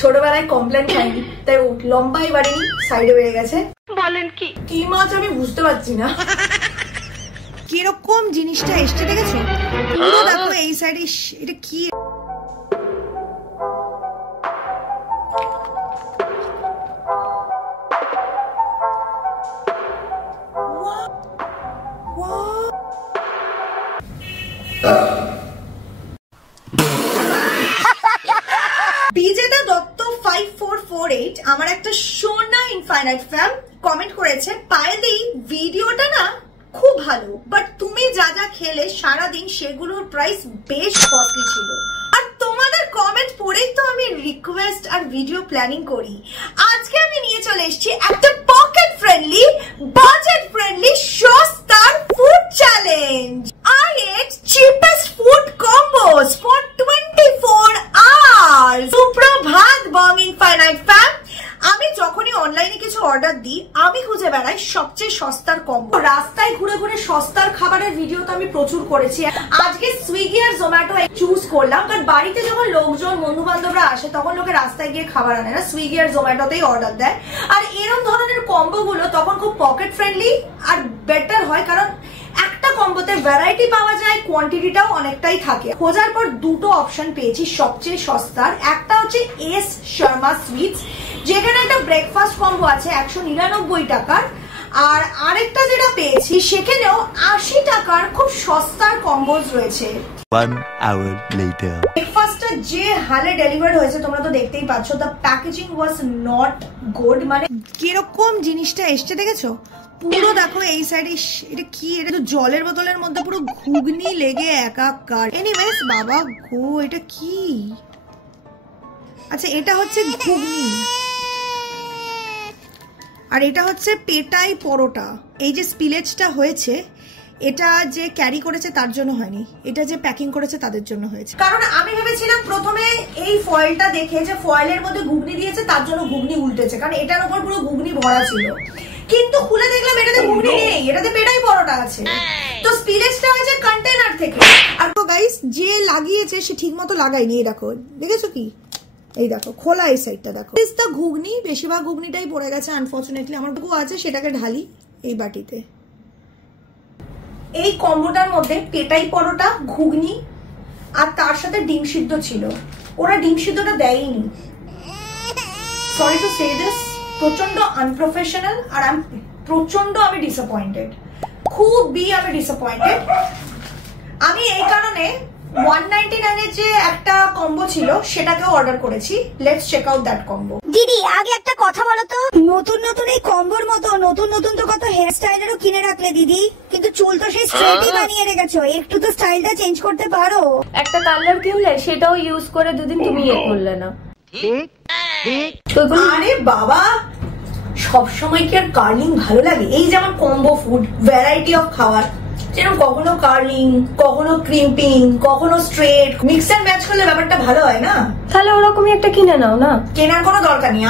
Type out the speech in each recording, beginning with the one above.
ছোটবেলায় কমপ্লেন খাইনি, তাই লম্বাই বাড়িনি, সাইডে বেড়ে গেছে। বলেন কি কি মাছ আমি বুঝতে পারছি না। কিরকম জিনিসটা এসছে দেখেছো? পুরো দেখো এই সাইডে, এটা কি? বিজেতা দত্ত 5448 আমার একটা সোনা ইনফাইনাইট ফ্যাম কমেন্ট করেছে, পায়েলি ভিডিওটা না খুব ভালো, বাট তুমি যা যা খেলে সারাদিন সেগুলোর প্রাইস বেশ কস্টলি ছিল। আর তোমাদের কমেন্ট পড়েই তো আমি রিকোয়েস্ট আর ভিডিও প্ল্যানিং করি। আজকে আমি নিয়ে চলে এসেছি একটা পকেট ফ্রেন্ডলি, বাজেট ফ্রেন্ডলি, সস্তার food challenge. I ate cheapest food combos for 24 hours. সুপ্রভাত বং ইনফাইনাইট ফ্যাম। আমি যখনই অনলাইনে কিছু অর্ডার দিই আমি খুঁজে বেড়াই সবচেয়ে সস্তার কম্বো। রাস্তায় ঘুরে ঘুরে সস্তার খাবারের ভিডিও তো আমি প্রচুর করেছি। আজকে সুইগি আর জোম্যাটো চুজ করলাম, কারণ বাড়িতে যখন লোকজন বন্ধু বান্ধবরা আসে তখন লোকে রাস্তায় গিয়ে খাবার আনে না, সুইগি আর জোম্যাটোতেই অর্ডার দেয়। আর এরকম ধরনের কম্বো গুলো তখন খুব পকেট ফ্রেন্ডলি আর বেটার হয়, কারণ একটা কম্বোতে ভ্যারাইটি পাওয়া যায়, কোয়ান্টিটিটাও অনেকটাই থাকে। খোঁজার পর দুটো অপশন পেয়েছি সবচেয়ে সস্তার। একটা হচ্ছে এস শর্মা সুইটস, যেখানে একটা ব্রেকফাস্ট কম্বো আছে 199 টাকার, আর আরেকটা যেটা পেয়েছি সেখানেও 80 টাকার খুব সস্তার কম্বোজ রয়েছে। 1 hour later ব্রেকফাস্টটা যে হালে ডেলিভার হয়েছে তোমরা তো দেখতেই পাচ্ছ, the packaging was not good. মানে কিরকম জিনিসটা এসছে দেখেছো? পুরো দেখো এই সাইডে, এটা কি? এটা তো জলের বোতলের মধ্যে পুরো ঘুগনি লেগে একাকার। এনিওয়েজ বাবা গো, এটা কি? আচ্ছা এটা হচ্ছে ঘুগনি, আর এটা হচ্ছে পেটাই পরোটা। এই যে স্পিলেজটা হয়েছে এটা যে ক্যারি করেছে তার জন্য হয়নি, এটা যে প্যাকিং করেছে তাদের জন্য হয়েছে। কারণ আমি ভেবেছিলাম প্রথমে এই ফয়েলটা দেখে যে ফয়েলের মধ্যে ঘুগনি দিয়েছে তার জন্য ঘুগনি উল্টেছে, কারণ এটার উপর পুরো ঘুগনি ভরা ছিল, কিন্তু খুলে দেখলাম এটাতে ঘুগনি নেই, এটাতে পেটাই পরোটা আছে। তো স্পিলেজটা হয়েছে কন্টেনার থেকে। আর তো গাইস যে লাগিয়েছে সে ঠিক মতো লাগায়নি। এই দেখো, দেখেছো কি? এই দেখো খোলা এই সাইডটা দেখো। এটা ঘুগনি, বেশিরভাগ ঘুগনিটাই পড়ে গেছে আনফরচুনেটলি। আমার টুকু আছে, সেটাকে ঢালি এই বাটিতে। এই কম্বোটার মধ্যে পেটাই পরোটা, ঘুগনি আর তার সাথে ডিম সিদ্ধ ছিল। ওরা ডিম সিদ্ধটা দেয়নি, সরি টু সে দিস, প্রচন্ড আনপ্রফেশনাল। আর আমি ডিসঅ্যাপয়েন্টেড, খুবই আমি ডিসঅ্যাপয়েন্টেড। আমি এই কারণে 199 এর যে একটা কম্বো ছিল সেটাকেও অর্ডার করেছি। Let's check out that combo. দিদি আগে একটা কথা বলো তো, নতুন নতুন এই কম্বোর মতো নতুন নতুন তো কত হেয়ার স্টাইলেরও কিনে রাখলে দিদি, কিন্তু চুল তো সেই স্ট্রেটই বানিয়ে রেখেছো, একটু তো স্টাইলটা চেঞ্জ করতে পারো। একটা কালার কিনলে সেটাও ইউজ করে দুদিন তুমি করলে না। আরে বাবা, সবসময় কি আর কার্লিং ভালো লাগে? এই যেমন কম্বো ফুড, ভ্যারাইটি অফ খাবার, যেরকম কখনো কার্লিং, কখনো ক্রিম্পিং, কখনো স্ট্রেট, মিক্স এন্ড ম্যাচ করলে ব্যাপারটা ভালো হয় না? তাহলে ওরকমই একটা কিনে নাও না। কেনার কোনো দরকার নেই,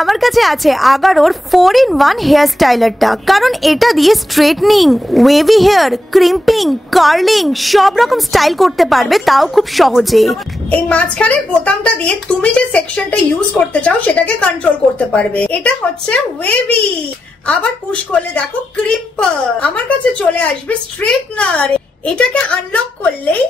আমার কাছে আছে আগারোর 4-in-1 হেয়ার স্টাইলারটা, কারণ এটা দিয়ে straightening, wavy hair, crimping, curling সব রকম স্টাইল করতে পারবে, তাও খুব সহজে। এই মাঝখানের বোতামটা দিয়ে তুমি যে সেকশনটা ইউজ করতে চাও সেটাকে কন্ট্রোল করতে পারবে। এটা হচ্ছে ওয়েভি, আবার পুশ করলে দেখো ক্রিম্পার। আমার কাছে চলে আসবে স্ট্রেটনার, এটাকে আনলক করলেই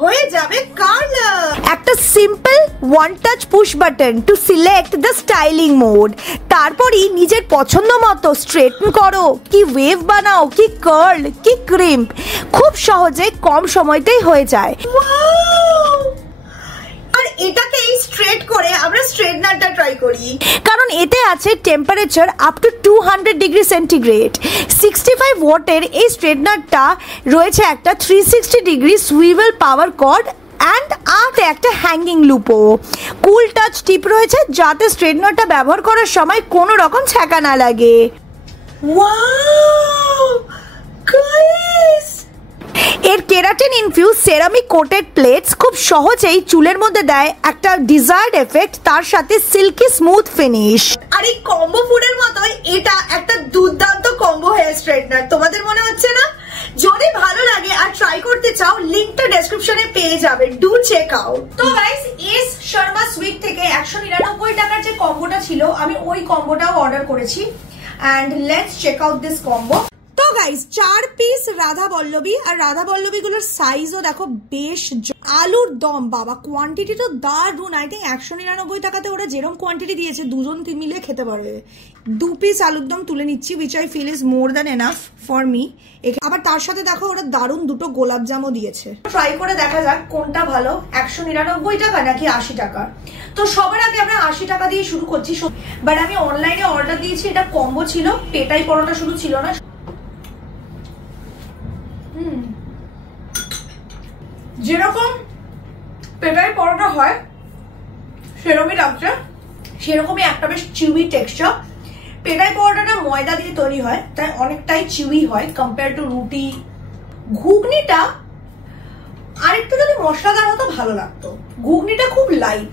হয়ে যাবে কার্লার। একটা simple one touch push button to select the styling mode, তারপরই নিজের পছন্দ মতো স্ট্রেটন করো, কি ওয়েভ বানাও, কি কার্ল, কি ক্রিম্প, খুব সহজে কম সময়তেই হয়ে যায়। আর এটাকে স্ট্রেট করে আমরা স্ট্রেটনারটা ট্রাই করি, কারণ এতে আছে temperature up to 200 degree centigrade. 65 ওয়াটের এই স্ট্রেটনারটা রয়েছে একটা 360 degree swivel power cord and আর একটা হ্যাঙ্গিং লুপও। কুল টাচ টিপ রয়েছে যাতে স্ট্রেটনারটা ব্যবহার করার সময় কোনো রকম ছ্যাঁকা না লাগে। ওয়াও গাইস, এর keratin infuse ceramic coated plates খুব সহজেই চুলের মধ্যে দেয় একটা ডিজায়ার্ড এফেক্ট, তার সাথে সিল্কি স্মুথ ফিনিশ। আর এই কম্বো ফুডের মতোই এটা একটা দুর্দান্ত কম্বো হেয়ার স্ট্রেটনার, তোমাদের মনে হচ্ছে না? যদি ভালো লাগে আর ট্রাই করতে চাও লিংকটা ডেসক্রিপশনে পেয়ে যাবে, ডু চেক আউট। তো গাইস এস শর্মা সুইট থেকে 199 টাকার যে কম্বোটা ছিল আমি ওই কম্বোটাও অর্ডার করেছি and let's check out this combo. তো গাইস 4 পিস রাধা বল্লভী, আর রাধা বল্লভী গুলোর সাইজও দেখো বেশ। আলুর দম বাবা কোয়ান্টিটি তো দারুন। আই থিঙ্ক 199 টাকাতে ওরা যেরকম কোয়ান্টিটি দিয়েছে দুজন মিলে খেতে পারবে। 2 পিস আলুর দম তুলে নিচ্ছি, which I feel is more than enough for me. আবার তার সাথে দেখো ওরা দারুন দুটো গোলাপ জামও দিয়েছে। ট্রাই করে দেখা যাক কোনটা ভালো, 199 টাকা নাকি 80 টাকা। তো সবার আগে আমরা 80 টাকা দিয়ে শুরু করছি, বাট আমি অনলাইনে অর্ডার দিয়েছি, এটা কম্বো ছিল, পেটাই পরোটা শুধু ছিল না। যেরকম পেটাই পরোটা হয় সেরকমই লাগছে, সেরকমই একটা বেশ চিউই টেক্সচার। পেটাই পরোটাটা ময়দা দিয়ে তৈরি হয় তাই অনেকটাই চিউই হয় কম্পেয়ার টু রুটি। ঘুগনিটা আরেকটু যদি মশলাদার হতো ভালো লাগতো। ঘুগনিটা খুব লাইট,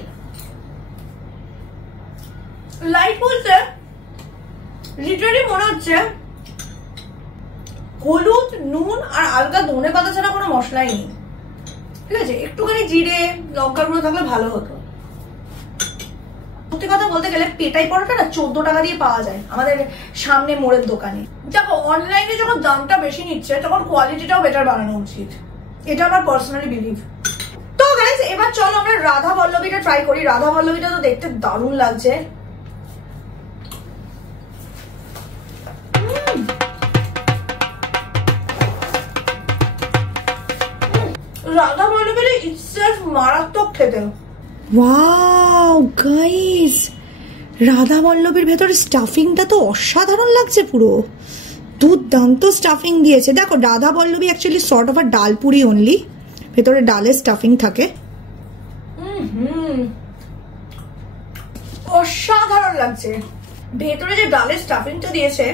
লাইট বলতে লিটারালি মনে হচ্ছে হলুদ, নুন আর আলগা ধনে পাতা ছাড়া কোনো মশলাই নেই। ঠিক আছে, একটুখানি জিরে লঙ্কার গুঁড়ো থাকলে ভালো হতো। সত্যি কথা বলতে গেলে পেটাই পরোটা না 14 টাকা দিয়ে পাওয়া যায় আমাদের সামনে মোড়ের দোকানে। দেখো অনলাইনে যখন দামটা বেশি নিচ্ছে তখন কোয়ালিটিটাও বেটার বানানো উচিত, এটা আমার পার্সোনালি বিলিভ। তো গাইস এবার চলো আমরা রাধা বল্লভীটা ট্রাই করি। রাধা বল্লভীটা তো দেখতে দারুণ লাগছে। রাধা বল্লভীর ইটসেলফ মারাত্মক খেতে। ওয়াও গাইস, রাধা বল্লভীর ভেতরে স্টাফিংটা তো অসাধারণ লাগছে, পুরো দুর্দান্ত স্টাফিং দিয়েছে। দেখো Radhaballavi actually sort of a dalpuri only, ভেতরে ডালের স্টাফিং থাকে। অসাধারণ লাগছে। ভেতরে যে ডালের স্টাফিংটা দিয়েছে,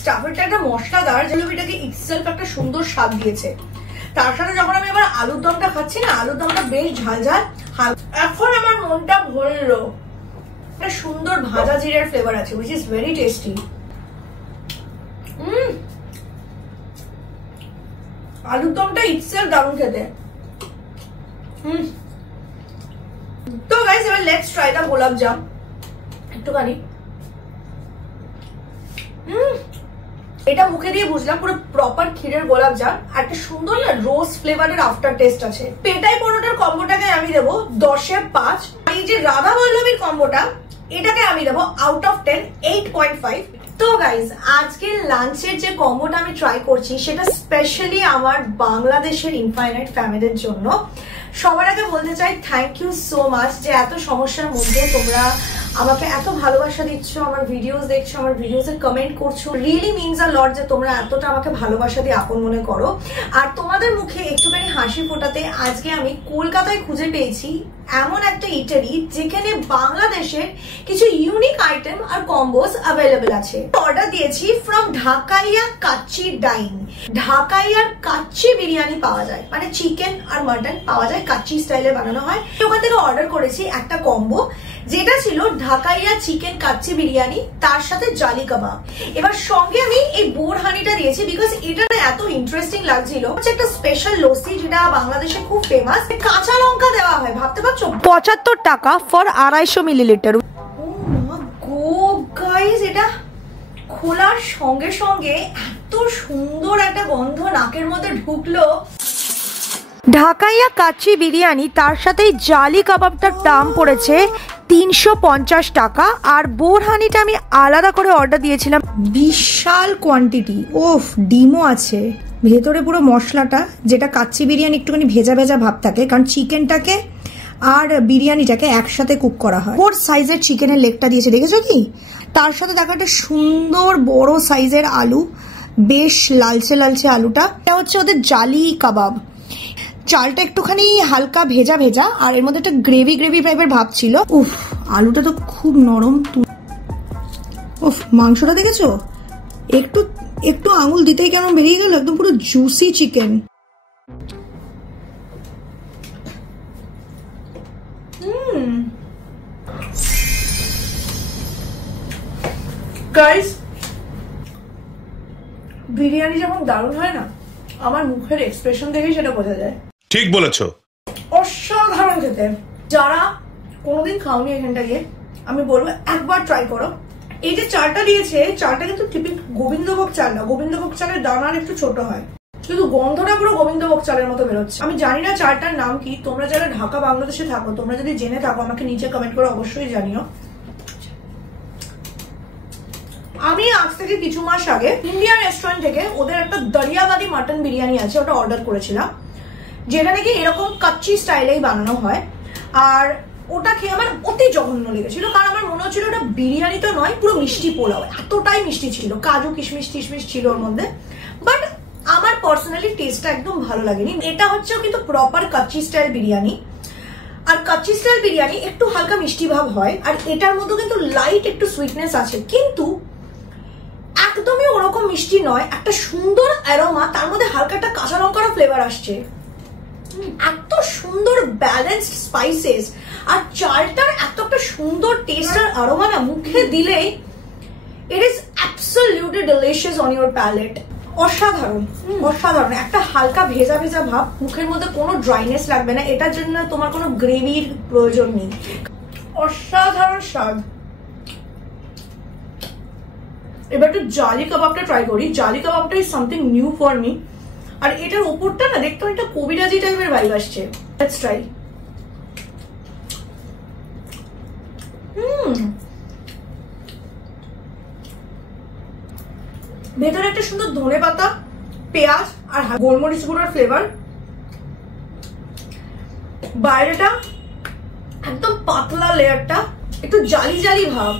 স্টাফিংটা একটা মশলাদার, জলবিটাকে ইটসেলফ একটা সুন্দর স্বাদ দিয়েছে। তার সাথে যখন আমি এবার আলুর দমটা খাচ্ছি না, আলুর দমটা বেশ ঝাল ঝাল। এখন আমার মনটা ভরলো, একটা সুন্দর ভাজা জিরের ফ্লেভার আছে, which is very tasty। আলুর দমটা ইটসেলফ দারুণ খেতে। তো গাইস এবার লেটস ট্রাই দা গোলাপ জাম। একটুখানি এটা মুখে দিয়ে বুঝলাম পুরো প্রপার ক্ষীরের গোলাপ জাম, একটা সুন্দর না রোজ ফ্লেভারের আফটার টেস্ট আছে। পেটাই পরোটার কম্বোটাকে আমি দেবো 10-এ 5। এই যে রাধা বল্লভীর কম্বোটা, এটাকে আমি দেবো আউট অফ 10 8.5। তো গাইজ আজকের লাঞ্চের যে কম্বোটা আমি ট্রাই করছি সেটা স্পেশালি আমার বাংলাদেশের ইনফাইনাইট ফ্যামিলির জন্য। সবার আগে বলতে চাই থ্যাংক ইউ সো মাচ যে এত সমস্যার মধ্যে তোমরা আমাকে এত ভালোবাসা দিচ্ছ, আমার ভিডিওস দেখছো, আমার ভিডিওসে কমেন্ট করছো। রিয়েলি মিনস আ লট যে তোমরা এতটা আমাকে ভালোবাসা দিয়ে আপন মনে করো। আর তোমাদের মুখে একটুখানি হাসি ফোটাতে আজকে আমি কলকাতায় খুঁজে পেয়েছি এমন একটা ইটালি যেখানে বাংলাদেশের কিছু ইউনিক আইটেম আর কম্বোস অ্যাভেলেবেল আছে। অর্ডার দিয়েছি ফ্রম ঢাকাইয়া কাচ্চি ডাইন। ঢাকাইয়ার কাচ্চি বিরিয়ানি পাওয়া যায়, মানে চিকেন আর মাটন পাওয়া যায়, কাচ্চি স্টাইলে বানানো হয়। ওখান থেকে অর্ডার করেছি একটা কম্বো, যেটা ছিল ঢাকাইয়া চিকেন কাচ্চি বিরিয়ানি, তার সাথে জালি কাবাব। এবার সঙ্গে আমি এই বোরহানিটা দিয়েছি বিকজ এটা এত ইন্টারেস্টিং লাগছিল। একটা স্পেশাল লস্যি যেটা বাংলাদেশে খুব ফেমাস, কাঁচা লঙ্কা দেওয়া হয়, ভাবতে পারছো 75 টাকা ফর 250 মিলিলিটার। ও মা গো গাইস, এটা খোলার সঙ্গে সঙ্গে এত সুন্দর একটা গন্ধ নাকের মধ্যে ঢুকলো। ঢাকাইয়া কাচ্চি বিরিয়ানি, তার সাথে জালি কাবাবটার দাম পড়েছে 350 টাকা। আর বোরহানিটা আমি আলাদা করে অর্ডার দিয়েছিলাম, বিশাল কোয়ান্টিটি। ওফ, ডিমও আছে ভেতরে, পুরো মশলাটা, যেটা কাচ্চি বিরিয়ানি একটুখানি ভেজা ভেজা ভাব থাকে, কারণ চিকেনটাকে আর বিরিয়ানিটাকে একসাথে কুক করা হয়। 4 সাইজের চিকেনের লেগটা দিয়েছে, দেখেছো কি? তার সাথে দেখো একটা সুন্দর বড় সাইজের আলু, বেশ লালচে লালচে আলুটা। এটা হচ্ছে ওদের জালি কাবাব। চালটা একটুখানি হালকা ভেজা ভেজা, আর এর মধ্যে একটা গ্রেভি গ্রেভি টাইপের ভাব ছিল। উফ, আলুটা তো খুব নরম। উফ, মাংসটা দেখেছো? একটু একটু আঙুল দিতেই কেমন বেরিয়ে গেল, একদম পুরো জুসি চিকেন। গাইস, বিরিয়ানি যখন দারুণ হয় না, আমার মুখের এক্সপ্রেশন দেখেই সেটা বোঝা যায়। ঠিক বলেছো। অসাধারণ খেতে। যারা কোনোদিন খাওনি এখানটা গিয়ে, আমি বলবো একবার ট্রাই করো। এই যে চালটা দিয়েছে, চালটা কিন্তু টিপিক গোবিন্দভোগ চাল না, গোবিন্দভোগ চালের দানার একটু ছোট হয়, কিন্তু গন্ধটা পুরো গোবিন্দভোগ চালের মতো বেরোচ্ছে। আমি জানি না চালটার নাম কি, তোমরা যারা ঢাকা বাংলাদেশে থাকো, তোমরা যদি জেনে থাকো আমাকে নিচে কমেন্ট করে অবশ্যই জানিও। আমি আজ থেকে কিছু মাস আগে ইন্ডিয়ান রেস্টুরেন্ট থেকে ওদের একটা দরিয়াবাদী মাটন বিরিয়ানি আছে, ওটা অর্ডার করেছিলাম, যেটা নাকি এরকম কাচ্চি স্টাইলেই বানানো হয়। আর ওটা খেয়ে আমার অতি জঘন্য লেগেছিল, কারণ আমার মনে হচ্ছিল ওটা বিরিয়ানি তো নয়, পুরো মিষ্টি পোলাও, এতটাই মিষ্টি ছিল, কাজু কিশমিশ টিশমিশ ছিল ওর মধ্যে। বাট আমার পার্সোনালি টেস্টটা একদম ভালো লাগেনি। এটা হচ্ছে কিন্তু প্রপার কাচ্চি স্টাইল বিরিয়ানি, আর কাচ্চি স্টাইল বিরিয়ানি একটু হালকা মিষ্টি ভাব হয়, আর এটার মধ্যে কিন্তু লাইট একটু সুইটনেস আছে, কিন্তু একদমই ওরকম মিষ্টি নয়। একটা সুন্দর অ্যারোমা, তার মধ্যে হালকা একটা কাঁচা লঙ্কার ফ্লেভার আসছে, এত সুন্দর ব্যালেন্সড স্পাইসেস, আর চালটার এত একটা সুন্দর টেস্ট আর অ্যারোমা না, মুখে দিলেই it is absolutely delicious on your palate. অসাধারণ অসাধারণ, একটা হালকা ভেজা ভেজা ভাব, মুখের মধ্যে কোনো ড্রাইনেস লাগবে না, এটার জন্য তোমার কোনো গ্রেভির প্রয়োজন নেই। অসাধারণ স্বাদ। এবার একটু জালি কাবাবটা ট্রাই করি। জালি কাবাবটা is something new for me, আর এটার উপরটা না দেখতে একটা কবিরাজি টাইপের ভাইব আসছে। Let's try. ভেতরে একটা সুন্দর ধনেপাতা, পেঁয়াজ আর গোলমরিচ গুঁড়োর ফ্লেভার, বাইরেটা একদম পাতলা, লেয়ারটা একটু জালি জালি ভাব,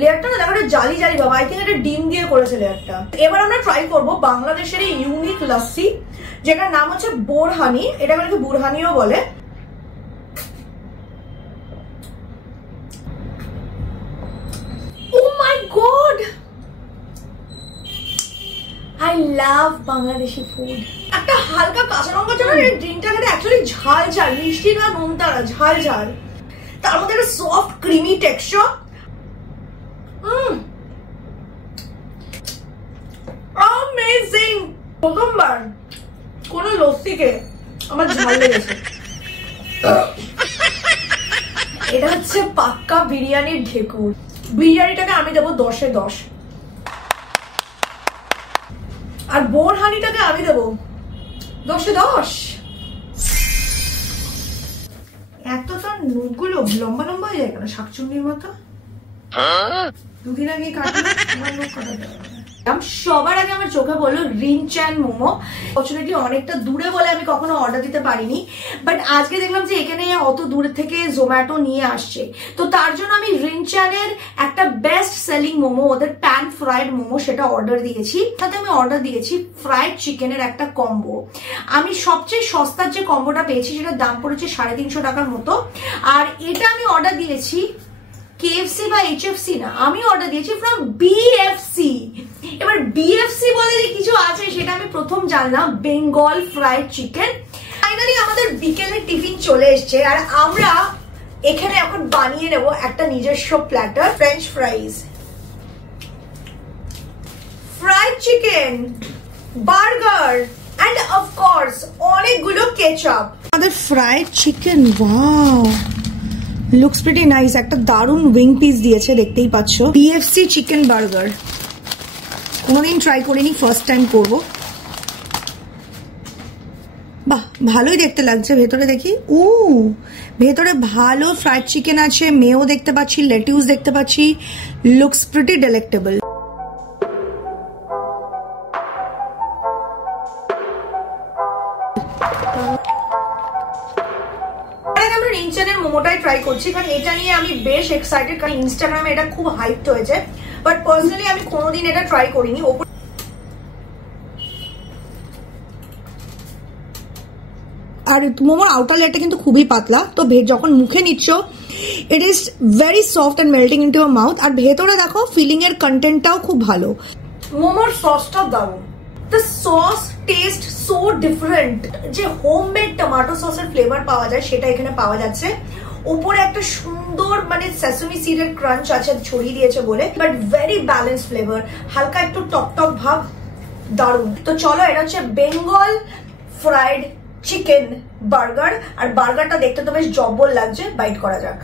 লেয়ারটা না দেখো জালি জালি ভাব, আই থিঙ্ক এটা ডিম দিয়ে করেছে লেয়ারটা। এবার আমরা ট্রাই করবো বাংলাদেশের এই ইউনিক লাসি, যেটার নাম হচ্ছে বোরহানি, এটা নাকি বুরহানিও বলে। Oh my God, I love Bangladeshi food. একটা হালকা কাঁচা লঙ্কা জন্য ড্রিঙ্কটা খেতে অ্যাকচুয়ালি ঝাল ঝাল, মিষ্টি না নোনতারা, ঝাল ঝাল, তার মধ্যে একটা সফট ক্রিমি টেক্সচার। অ্যামেজিং। প্রথমবার কোন লস্যিকে আমার ঝাল লেগেছে। এটা হচ্ছে পাক্কা বিরিয়ানির ঢেকুর। বিরিয়ানিটাকে আমি দেবো 10 এ 10, আর বোরহানিটাকে আমি দেবো 10 এ 10। এত তার নখগুলো লম্বা লম্বা হয়ে যায় কেন, শাকচুন্নির মতো? দুদিন আগে সবার আগে আমার চোখে বললো রিনচ্যান মোমো। ফরচুনেটলি অনেকটা দূরে বলে আমি কখনো অর্ডার দিতে পারিনি, বাট আজকে দেখলাম যে এখানে অত দূর থেকে জোম্যাটো নিয়ে আসছে, তো তার জন্য আমি রিনচ্যানের একটা বেস্ট সেলিং মোমো, ওদের প্যান ফ্রাইড মোমো, সেটা অর্ডার দিয়েছি। তাতে আমি অর্ডার দিয়েছি ফ্রাইড চিকেনের একটা কম্বো। আমি সবচেয়ে সস্তার যে কম্বোটা পেয়েছি সেটার দাম পড়েছে 350 টাকার মতো, আর এটা আমি অর্ডার দিয়েছি KFC বা HFC না, আমি অর্ডার দিয়েছি ফ্রম BFC। এবার BFC বলে যে কিছু আছে সেটা আমি প্রথম জানলাম, বেঙ্গল ফ্রাইড চিকেন। ফাইনালি আমাদের বিকেলের টিফিন চলে এসছে, আর আমরা এখানে এখন বানিয়ে নেব একটা নিজস্ব platter. French fries, fried chicken, burger, and of course অনেকগুলো কেচাপ। আমাদের fried chicken, wow, looks pretty nice. একটা দারুন উইং পিস দিয়েছে, দেখতেই পাচ্ছ। BFC চিকেন বার্গার কোনোদিন ট্রাই করিনি, ফার্স্ট টাইম করব। বাহ, ভালোই দেখতে লাগছে। ভেতরে দেখি, ভেতরে ভালো ফ্রাইড চিকেন আছে, মেও দেখতে পাচ্ছি, লেটিউস দেখতে পাচ্ছি, লুকস প্রিটি ডেলেক্টেবল। রিনচ্যানের মোমোটাই ট্রাই করছি, কারণ এটা নিয়ে আমি বেশ এক্সাইটেড, কারণ ইনস্টাগ্রামে এটা খুব হাইপড হয়েছে, বাট পার্সোনালি আমি কোনোদিন এটা ট্রাই করিনি। আর মোমোর আউটার লেয়ারটা কিন্তু খুবই পাতলা, তো যখন মুখে নিচ্ছ it is very soft and melting into your mouth. আর ভেতরে দেখো ফিলিং এর কন্টেন্টটাও খুব ভালো। মোমোর সসটা দারুণ। The sauce taste so different, যে হোমমেড টমেটো সসের ফ্লেভার পাওয়া যায় সেটা এখানে পাওয়া যাচ্ছে। উপরে একটা সুন্দর মানে সেসমি সিডের ক্রাঞ্চ আছে ছড়িয়ে দিয়েছে বলে, বাট ভেরি ব্যালেন্স ফ্লেভার, হালকা একটু টক টক ভাব, দারুণ। তো চলো, এটা হচ্ছে বেঙ্গল ফ্রাইড চিকেন বার্গার, আর বার্গারটা দেখতে তো বেশ জব্বর লাগছে। বাইট করা যাক।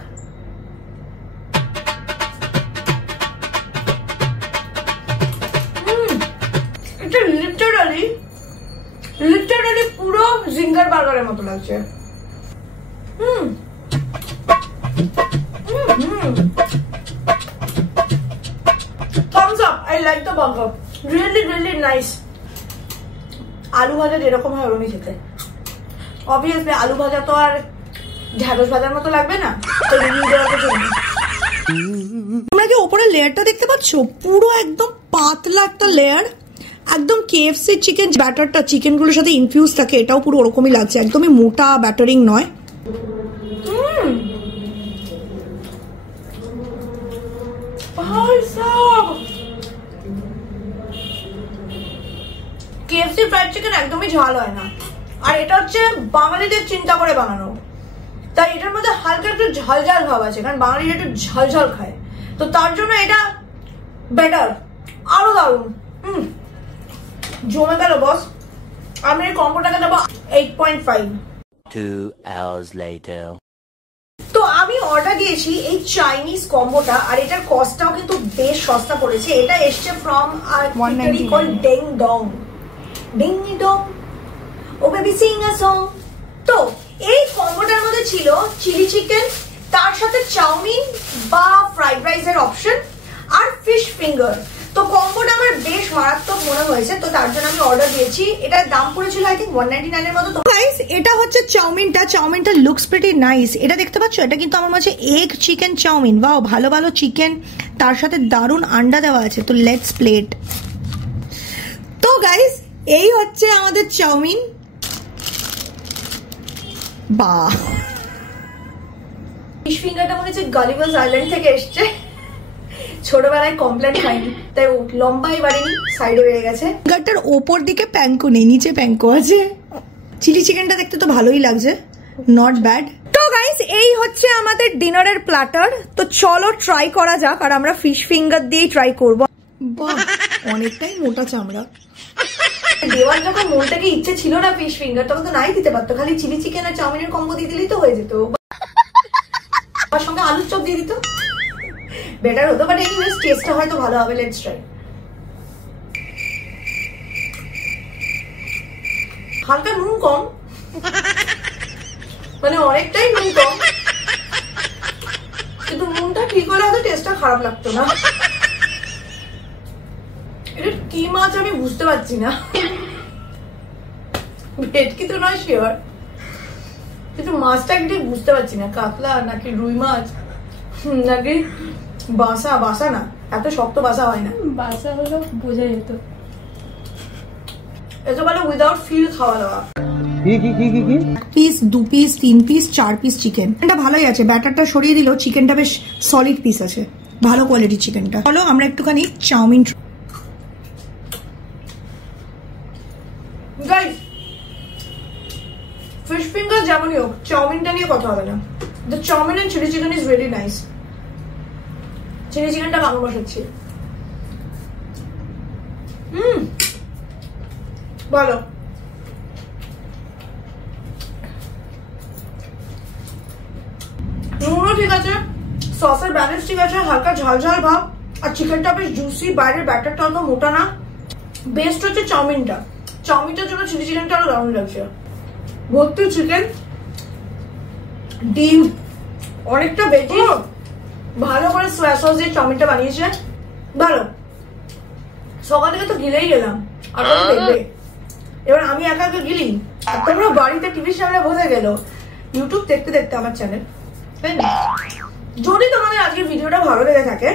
এটা লিটারালি পুরো জিঙ্গার বার্গারের মতো লাগছে। Thumbs up, I like the burger. Really, really nice. আলু ভাজা যেরকম হয় ওরকমই খেতে। অবভিয়াসলি আলু ভাজা তো আর ঢ্যাঁড়স ভাজার মতো লাগবে না, তো রিভিউ দেওয়ার কিছু নেই। তোমরা কি উপরের লেয়ারটা দেখতে পাচ্ছ? পুরো একদম পাতলা একটা লেয়ার, একদম KFC চিকেন ব্যাটারটা চিকেন গুলোর সাথে ইনফিউজ থাকে, এটাও পুরো ওরকমই লাগছে, একদমই মোটা ব্যাটারিং নয়। KFC ফ্রাইড চিকেন একদমই ঝাল হয় না, আর এটা হচ্ছে বাঙালিদের চিন্তা করে বানানো, তাই এটার মধ্যে হালকা একটু ঝাল ঝাল ভাব আছে, কারণ বাঙালিরা একটু ঝাল ঝাল খায়, তো তার জন্য এটা বেটার, আরো দারুণ। জমে গেল বস। আমি এই কম্বোটাকে দেবো 8.5। 2 hours later. তো আমি অর্ডার দিয়েছি এই চাইনিজ কম্বোটা, আর এটার কস্টটাও কিন্তু বেশ সস্তা পড়েছে। এটা এসছে from ding dong. Ding dong oh baby sing a song. তো এই কম্বোটার মধ্যে ছিল চিলি চিকেন, তার সাথে চাউমিন বা ফ্রাইড রাইসের অপশন, আর ফিশ ফিঙ্গার। তো কম্বোটা আমার বেশ মারাত্মক মনে হয়েছে, তো তার জন্য আমি অর্ডার দিয়েছি। এটার দাম পড়েছিল আই থিঙ্ক 199 এর মতো। তো গাইস, এটা হচ্ছে চাউমিনটা লুকস প্রিটি নাইস। এটা দেখতে পাচ্ছ, এটা কিন্তু আমার কাছে এগ চিকেন চাউমিন। ওয়াও, ভালো ভালো চিকেন, তার সাথে দারুণ আন্ডা দেওয়া আছে। তো লেটস প্লেট। তো গাইস, এই হচ্ছে আমাদের চাউমিন। বাহ, ফিশ ফিঙ্গারটা মনে হচ্ছে গালিবাস আইল্যান্ড থেকে এসছে। ছোটবেলায় কমপ্লেন খাইনি, তাই লম্বাই বাড়িনি, সাইডে বেড়ে গেছে। গাটার ওপর দিকে প্যাঙ্কো নেই, নিচে প্যাঙ্কো আছে। চিলি চিকেনটা দেখতে তো ভালোই লাগছে, নট ব্যাড। তো গাইস, এই হচ্ছে আমাদের ডিনারের প্ল্যাটার। তো চলো ট্রাই করা যাক, আর আমরা ফিশ ফিঙ্গার দিয়েই ট্রাই করব। বাহ, অনেকটাই মোটা চামড়া। দেওয়ার যখন মন থেকে ইচ্ছে ছিল না ফিশ ফিঙ্গার, তখন তো নাই দিতে পারতো, খালি চিলি চিকেন আর চাউমিনের কম্বো দিয়ে দিলেই তো হয়ে যেত। তার সঙ্গে আলুর চপ দিয়ে দিত, বেটার হতো। বাট এনিওয়েজ, টেস্টটা হয়তো ভালো হবে। Let's try. হালকা নুন কম, মানে অনেকটাই নুন কম, কিন্তু নুনটা ঠিক হলে হয়তো টেস্টটা খারাপ লাগতো না। এটা কি মাছ আমি বুঝতে পারছি না, ভেটকি তো নয় শিওর, কিন্তু মাছটা ঠিক বুঝতে পারছি না, কাতলা নাকি রুই মাছ নাকি বাসা। বাসা না, এত শক্ত বাসা হয় না। বাসা হলো বোঝা যেত। এত বলে উইদাউট ফিল খাওয়া দাওয়া। Piece, 2 piece, 3 piece, 4 piece chicken. এটা ভালোই আছে, ব্যাটারটা সরিয়ে দিল, চিকেনটা বেশ সলিড পিস আছে, ভালো কোয়ালিটি চিকেনটা। চলো আমরা একটুখানি চাউমিন। গাইস, ফিশ ফিঙ্গার যেমনই হোক, চাউমিনটা নিয়ে কথা হবে না। The chowmein and chilli chicken is very nice. Chilli চিকেনটা ভালো বসাচ্ছি। ভালো। নুনও ঠিক আছে, সসের ব্যালেন্স ঠিক আছে, হালকা ঝাল ঝাল ভাব, আর চিকেনটা বেশ জুসি, বাইরের ব্যাটারটা অত মোটা না। বেস্ট হচ্ছে চাউমিনটা। চাউমিনটার জন্য চিলি চিকেনটা আরো দারুণ লাগছে। ভর্তি চিকেন, ডিম, অনেকটা বেশি ভালো করে সোয়া সস দিয়ে চাউমিনটা বানিয়েছে। ভালো। সকাল থেকে তো গিলেই গেলাম, আর দেখবে এবার আমি একা একা গিলি, তোমরা বাড়িতে টিভির সামনে বসে গেল ইউটিউব দেখতে দেখতে আমার চ্যানেল। যদি তোমাদের আজকের ভিডিওটা ভালো লেগে থাকে,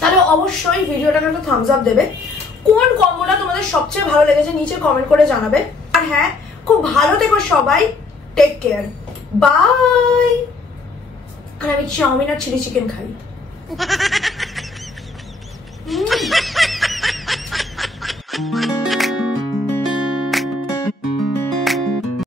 তাহলে অবশ্যই ভিডিওটাকে একটা থামস আপ দেবে। কোন কম্বোটা তোমাদের সবচেয়ে ভালো লেগেছে নিচে কমেন্ট করে জানাবে। আর হ্যাঁ, খুব ভালো থেকো সবাই, টেক কেয়ার, বাই। আর আমি চাউমিন আর চিলি চিকেন খাই।